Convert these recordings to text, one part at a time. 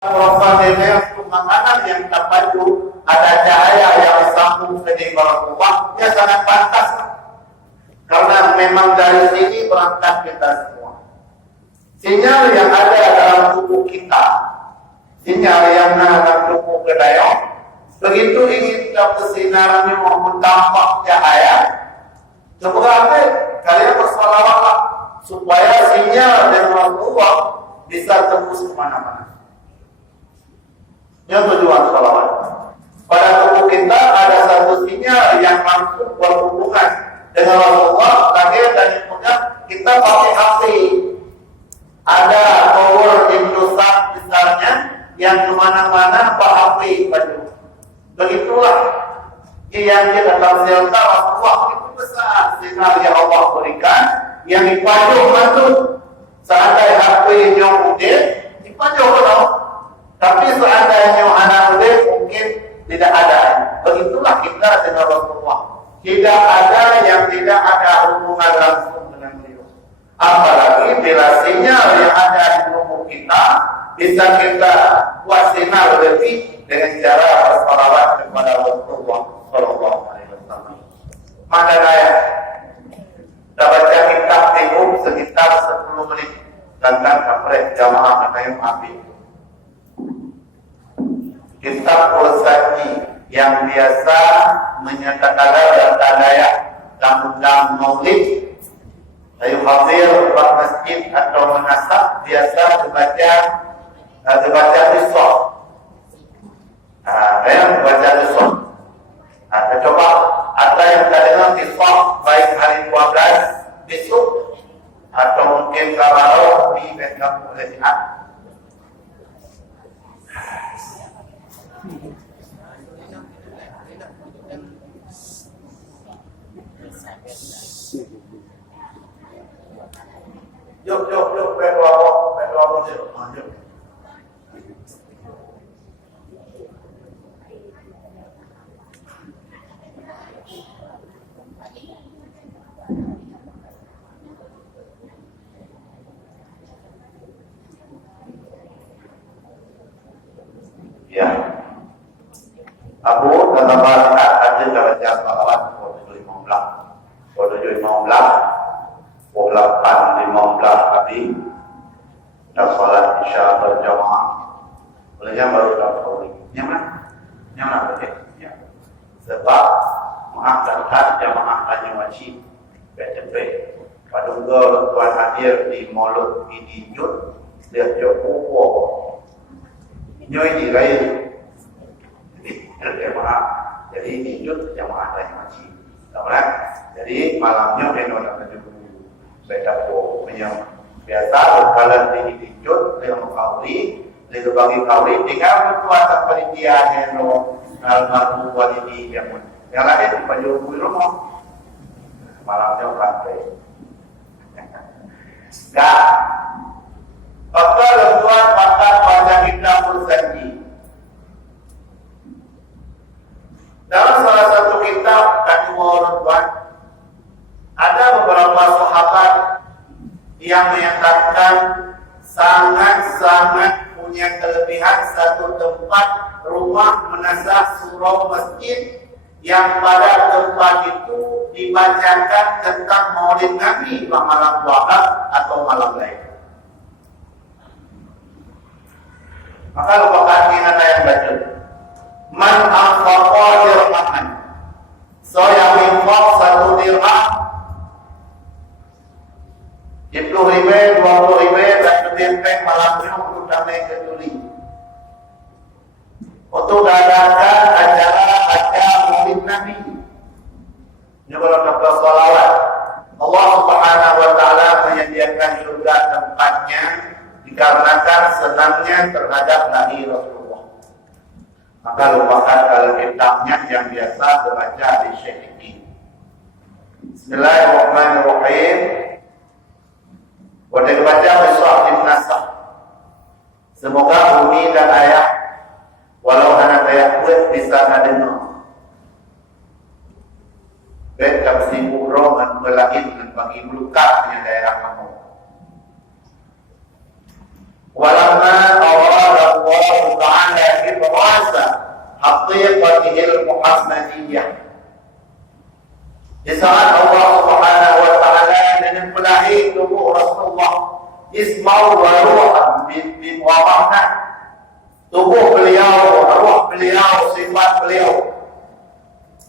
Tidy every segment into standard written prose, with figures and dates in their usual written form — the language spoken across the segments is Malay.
Profilnya untuk makanan yang terpadu, ada cahaya yang sambung ke Rasulullah, ya sangat pantas. Karena memang dari sini berangkat kita semua. Sinyal yang ada dalam tubuh kita, sinyal yang ada dalam tubuh kedayong, begitu ingin kesinarnya maupun tampak cahaya, sebenarnya kalian bersalawatlah supaya sinyal dari Rasulullah bisa tembus kemana-mana. Yang tujuan salawat. Pada tubuh kita ada satu sinyal yang langsung berhubungan dengan Rasulullah. Dan kemudian kita pakai HP. Ada tower Indosat besarnya yang kemana-mana Pak HP baju. Begitulah yang kita dalam delta Rasulullah itu besar sinyal yang Allah berikan yang dipajang masuk. Seandainya HP yang udah dipajang dong. Tapi seandainya anak muda mungkin tidak ada. Begitulah kita dengan Rasulullah. Tidak ada yang tidak ada hubungan langsung dengan beliau. Apalagi bila sinyal yang ada di tubuh kita bisa kita buat sinyal lebih dengan cara bersalawat kepada Rasulullah Sallallahu Alaihi Wasallam. Maka saya dapat kitab tengok sekitar 10 menit tentang kampret jamaah yang habis. Kitab Ursanji yang biasa menyatakan dan daya dalam maulid ayu hadir di masjid atau menasab biasa dibaca besok. Yang baca besok. Coba ada yang kadang besok baik hari 12 besok atau mungkin kalau di Bengkulu Lehat. Yuk, berdoa yuk. Ya. Aku dalam bahasa ada baca salawat kode 15. Kode 15 8:15 tadi kita salat isya berjamaah. Olehnya baru dapat nyaman betul. Ya. Sebab mengangkat jamaah hanya wajib BTP. Pada tuan hadir di Maulud ini jud dia jauh nyoi di lain. Jadi ini jud jamaah hanya wajib. Kemudian jadi malamnya penuh dengan beda yang biasa berkalan di hijau dengan kauli, lalu bagi kauli tinggal berkuasa penitia yang almarhum walidi yang lain baju rumah malamnya sampai. Gak, maka tuan makan baca kita berjanji. Dalam salah satu kitab kaki tuan ada beberapa sahabat yang menyatakan sangat-sangat punya kelebihan satu tempat rumah menasah surau masjid yang pada tempat itu dibacakan tentang Maulid Nabi malam Wahab atau malam lain. Maka lupakan ada yang baca. Man anfaqa dirhaman. So yang infak 1 dirham 10 ribu, 20 ribu, dan berdimpeng malamnya untuk damai keduli. Untuk adakan acara Maulid Nabi. Ini kalau kata salawat. Allah Subhanahu Wa Taala menyediakan surga tempatnya dikarenakan senangnya terhadap Nabi Rasulullah. Maka lupakan kalau kitabnya yang biasa dibaca di Syekh ini. Bismillahirrahmanirrahim. Boleh dibaca besok nasab. Semoga bumi dan ayah walau anak ayah kuat bisa mendengar. Baik kamu sibuk dan melahir dan bagi melukat di daerah kamu. walamma awara Allah Ta'ala ibrasa haqiqatihil Muhammadiyah. Di saat Allah Subhanahu wa Ta'ala mempelai tubuh Rasulullah ismau wa ruh bin wamahna, tubuh beliau, ruh beliau, sifat beliau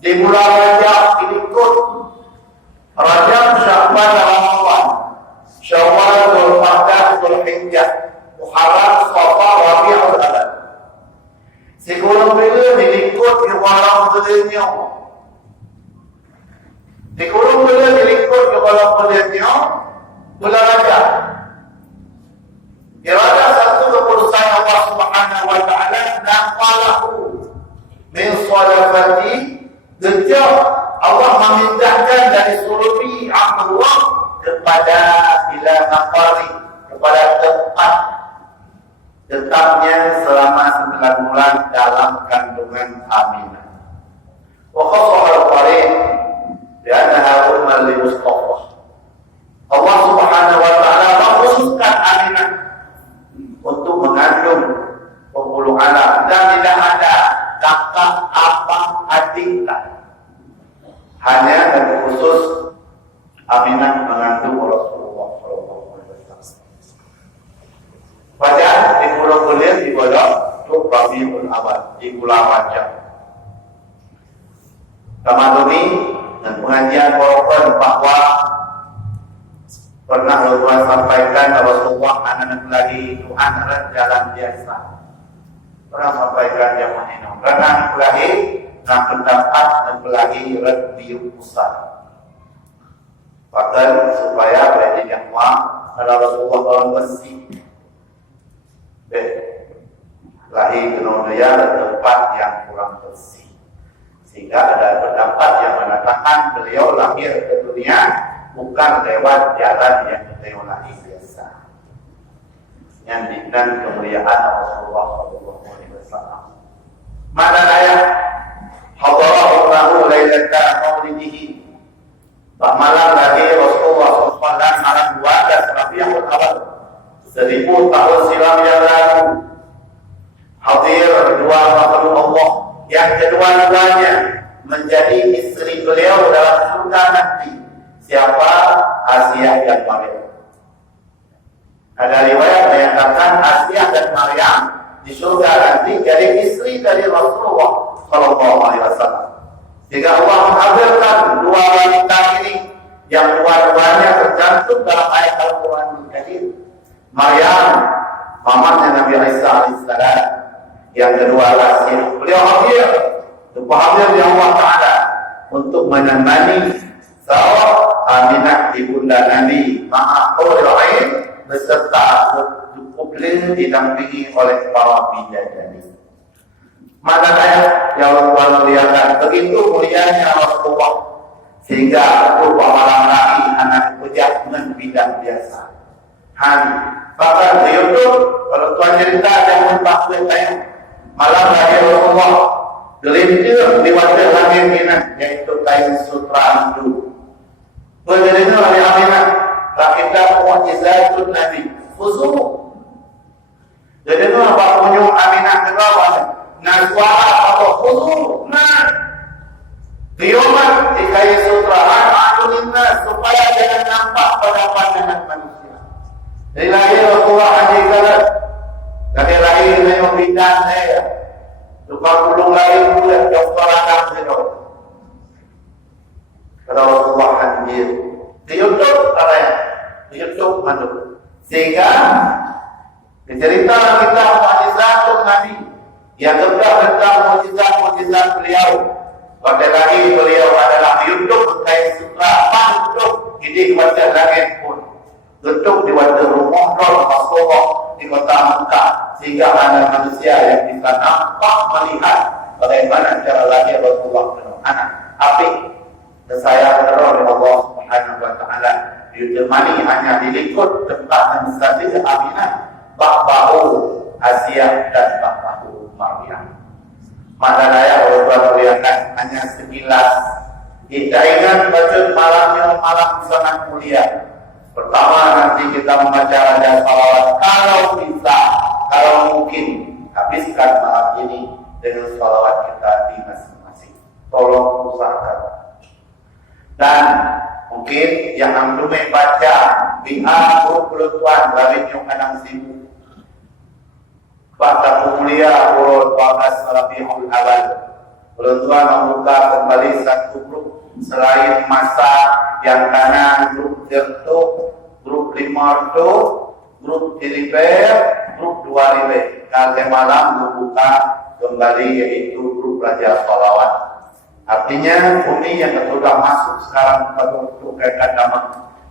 di bulan Rajab ikut Rajab, Sya'ban, Ramadan, Syawal, Dzulqa'dah, Dzulhijjah, Muharram, Safar, Rabiul Awal. Segala bila dilingkut di walam dunia. Segala bila dilingkut di walam dunia, bulan Rajab. Irada satu keputusan Allah Subhanahu wa Ta'ala naqalahu min salafati, sejak Allah memindahkan dari sulubi Allah kepada ila naqari, kepada tempat tetapnya selama 9 bulan dalam kandungan Aminah. Wa khassaha al-qarin bi annaha ummah li Mustafa. Allah Subhanahu wa Ta'ala mengkhususkan Aminah untuk mengandung penghulu alam dan tidak ada kakak, abang, adik, hanya dan khusus Aminah mengandung Rasulullah SAW. Pada di pulau Kulir di bulan Rabiul Awal di bulan Rajab. Tamaduni dan pengajian walaupun bahwa pernah Rasulullah sampaikan Rasulullah anak lagi Tuhan adalah jalan biasa. Pernah sampaikan yang menyenang. Karena lagi nak pendapat dan lagi review pusat. Bahkan supaya berada yang ada Rasulullah orang bersih. Lahir dunia tempat yang kurang bersih. Sehingga ada pendapat yang mengatakan beliau lahir ke dunia bukan lewat jalan yang beliau lahir biasa. Yang dengan kemuliaan Rasulullah SAW. Mana ayat Hadarallahu lailata maulidihi. Malam lahir Rasulullah SAW malam 12 Rabiul Awal 1000 tahun silam yang lalu. Hadir dua makhluk Allah yang kedua-duanya menjadi istri beliau dalam surga nanti. Siapa? Asia dan Maryam. Ada riwayat menyatakan Asia dan Maryam di surga nanti jadi istri dari Rasulullah SAW. Sehingga Allah menghadirkan dua wanita ini yang dua-duanya tercantum dalam ayat Al-Quran Al-Karim. Maryam, mamanya Nabi Isa alaihissalam. Yang kedua Asia. Beliau hadir di Allah Ta'ala untuk menemani sawah Aminah ibunda Nabi maha Hurul Ain beserta Jibril didampingi oleh para bidadari. Mana ayat yang Allah muliakan begitu mulianya Rasulullah sehingga aku malam lagi anak pujak dengan bidang biasa. Bahkan di YouTube kalau tuan cerita jangan tak boleh tayang malam lagi Rasulullah gelintir di wajah langit Aminah yaitu kain sutra hindu. Berdirinya oleh Aminah kita mu'jizatun Nabi Fuzuh. Jadi itu apa punya Aminah kenapa? Naswara atau Fuzuh. Nah Qiyamah di kain sutra Al-Adulinna supaya jangan nampak pada pandangan manusia. Dari lahir Rasulullah hadirat dari lahir dengan bidang saya tukar pulung lahir pula doktor anak saya. Kalau Rasulullah hadir di YouTube apa ya? Di YouTube mandu. Sehingga cerita kita mukjizat Nabi yang tentang mukjizat beliau. Pada lagi beliau adalah YouTube terkait sutra mandu ini wajah langit pun. Duduk di wajah rumah Rasulullah di kota Mekah sehingga ada manusia yang bisa nampak melihat bagaimana cara lahir Rasulullah dengan anak api. Dan saya berdoa kepada Allah Subhanahu wa Ta'ala ditemani hanya di lingkup tempat yang saja Aminah, bahu Asia dan bahu Maryam. Maka saya Allah muliakan hanya sekilas. Kita ingat bacaan malamnya malam sangat mulia. Pertama nanti kita membaca Raja Salawat. Kalau bisa, kalau mungkin, habiskan malam ini dengan salawat kita di masing-masing. Tolong usahakan. Dan mungkin yang antum baca biha berpelutuan dari yang kadang sibuk. Pada mulia urut wakas Rabiul Awal. Pelutuan membuka kembali satu grup selain masa yang kanan grup tertuk, grup 5 itu, grup 3, grup 2. Kalau malam membuka kembali yaitu grup Raja Salawat. Artinya bumi yang sudah masuk sekarang pada waktu kekadaman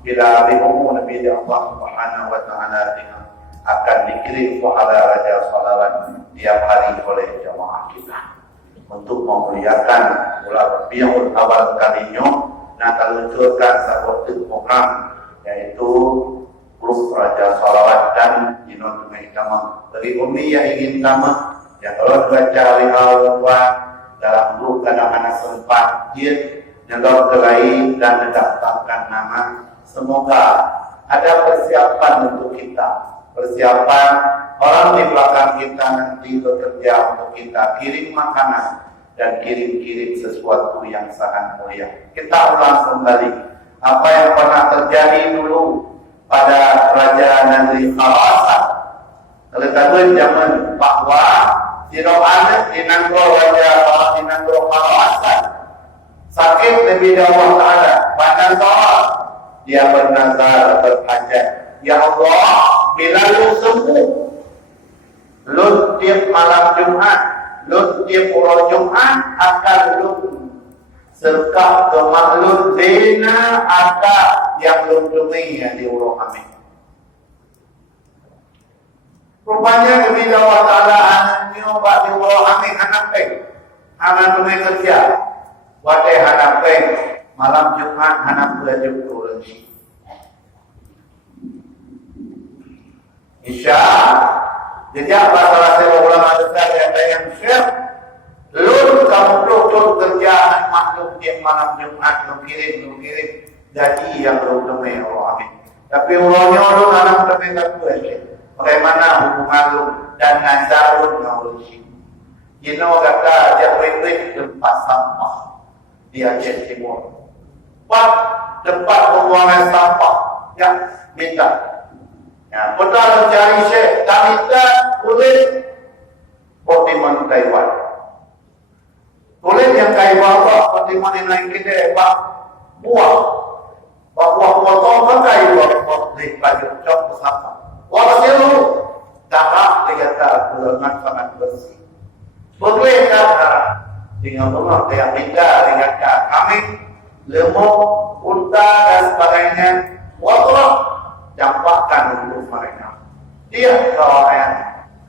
bila diumum Nabi Allah Subhanahu wa taala dengan akan dikirim kepada Raja Salawat tiap hari oleh jamaah kita untuk memuliakan bulan Rabiul Awal kalinya. Nah, luncurkan satu program yaitu grup Raja Salawat dan Jinon Maitama. Bagi umi yang ingin nama yang kalau baca lima dalam grup kadang-kadang sempat dia nyelok ke lain dan mendaftarkan nama. Semoga ada persiapan untuk kita, persiapan orang di belakang kita nanti bekerja untuk kita kirim makanan dan kirim-kirim sesuatu yang sangat mulia. Kita ulang kembali apa yang pernah terjadi dulu pada Raja Negeri Kawasan. Kalau tadi zaman bahwa tidak ada di Nangro Raja di Nangro Kawasan sakit lebih dari Allah Taala. Pada saat dia bernazar berhajat, ya Allah, bila lu sembuh, lu tiap malam Jumat, lu tiap pulau Jumat akan lu serta ke makhluk zina ada yang lu dunia di ulo amin. Rupanya ketika Allah Ta'ala anaknya Pak di ulo amin anak peng, anak dunia kerja, wadai anak peng, malam Jumat anak belajar turun. Isya, jadi apa salah saya ulama besar yang syekh, lu kamu betul kerja makhluk dia malam Jumat lu kirim jadi yang lu demi Allah amin. Tapi ulangnya lu anak demi aku aja. Bagaimana hubungan lu dan nazar lu dengan urusi. Jino kata dia wait tempat sampah di Aceh Timur. Pak tempat pembuangan sampah yang minta. Ya, betul mencari syekh tak minta boleh Portimon Taiwan. Boleh yang kaya bawa Portimon yang lain kita pak buah potong kan kaya buah di baju cok bersama. Wah siapa darah dia tak berenang sangat bersih. Boleh tak dengan rumah dia minta dengan kami lemuk, unta dan sebagainya. Wah campakkan untuk mereka. Dia kawayan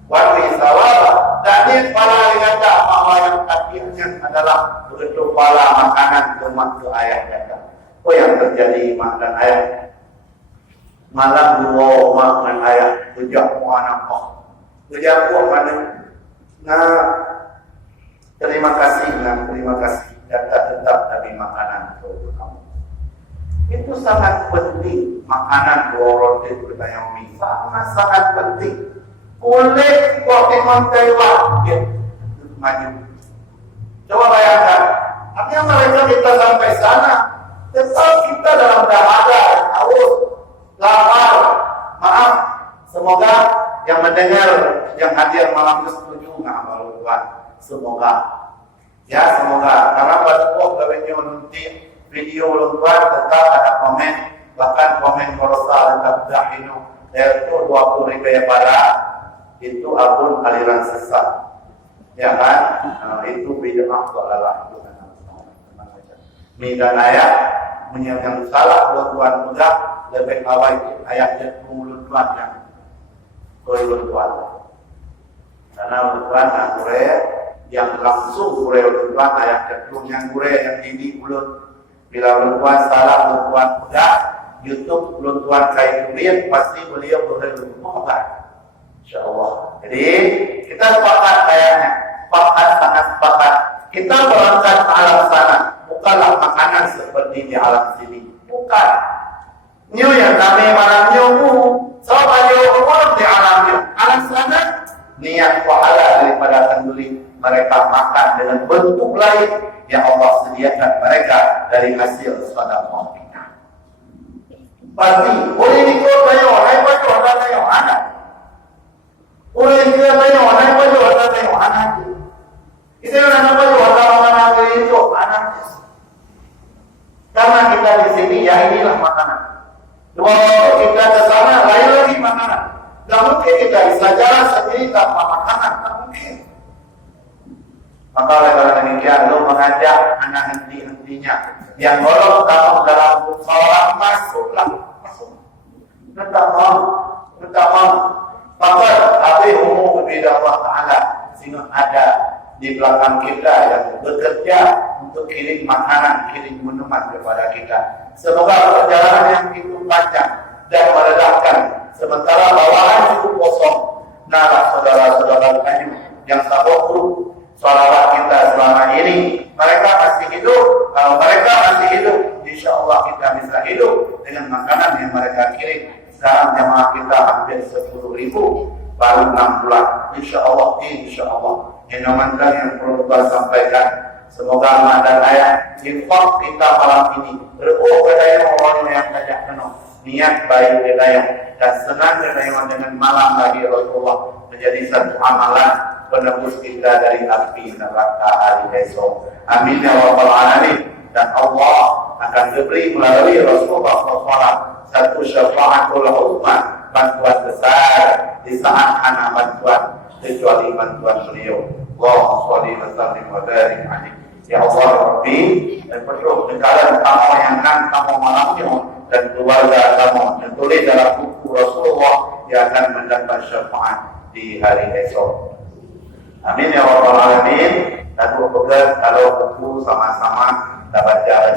wali sawaba dan dia para kata bahwa yang akhirnya adalah bentuk pala makanan ke ayah kata. Oh yang terjadi mak dan ayah malam dua mak dan ayah sejak anak kok sejak mana. Nah terima kasih data tetap dari makanan untuk kamu. Itu sangat penting. Makanan dua roti bertayang mie sangat penting. Kulit Portimon Taiwan ya, maju. Coba bayangkan, artinya mereka kita sampai sana, tetap kita dalam dahaga, haus, lapar. Maaf, semoga yang mendengar, yang hadir malam ini setuju nggak malu Tuhan. Semoga, ya semoga. Karena pada waktu nanti video luar tetap ada komen, bahkan komen korosal dan dahinu itu 20.000 pada itu akun aliran sesat, ya kan? Nah, itu bid'ah dalalah itu kan. Dan ayat yang salah buat Tuhan muda lebih awal itu ayatnya mulut Tuhan yang mulut Tuhan. Karena mulut Tuhan yang langsung mulut Tuhan ayatnya yang yang ini mulut. Bila bertuan salah, bertuan mudah, YouTube bertuan kain duit, pasti beliau berhenti mudah. InsyaAllah. Jadi kita sepakat kayaknya, sangat sepakat. Kita berangkat ke alam sana, bukanlah makanan seperti di alam sini. Bukan. Ini yang nami malamnya sebab ayo Allah di alamnya. Alasannya niat pahala daripada kenduri mereka makan dengan bentuk lain yang Allah sediakan mereka dari hasil sedekah kita. Pasti boleh ikut banyak orang baca orang banyak anak. Boleh ikut banyak orang baca orang banyak anak. Itu yang baca orang anak itu anak. Karena kita di sini ya inilah makanan. Dua waktu kita ke sana lain lagi makanan. Tidak mungkin kita bisa jalan sendiri tanpa makanan, tak mungkin. Maka oleh karena demikian, lo mengajak anak henti-hentinya yang golong kamu dalam sholat masuklah, masuk. Minta maaf. Maka habis umum kepada Allah Taala sehingga ada di belakang kita yang bekerja untuk kirim makanan, kirim minuman kepada kita. Semoga perjalanan yang itu panjang dan melelahkan. Sementara bawahan cukup kosong. Nah, saudara-saudara kami yang sabar buruk salawat kita selama ini, mereka masih hidup. Kalau mereka masih hidup, insya Allah kita bisa hidup dengan makanan yang mereka kirim. Sekarang jamaah kita hampir 10.000, baru 6 bulan. Insya Allah. Yang namanya yang perlu kita sampaikan. Semoga anak dan ayah infak kita malam ini kedaya orang yang tajak penuh niat baik kedaya dan senang kedaya dengan malam lagi Rasulullah menjadi satu amalan penebus kita dari api neraka hari esok. Amin ya rabbal alamin. Dan Allah akan diberi melalui Rasulullah SAW satu syafaatul uzma, bantuan besar di saat anak bantuan kecuali bantuan beliau. Allahumma sholli wa sallim wa barik alaihi. Ya Allah Rabbi, dan perlu negara kamu yang kamu malamnya dan keluarga kamu yang tulis dalam buku Rasulullah yang akan mendapat syafaat di hari esok. Amin ya rabbal alamin. Dan kalau buku sama-sama dapat jalan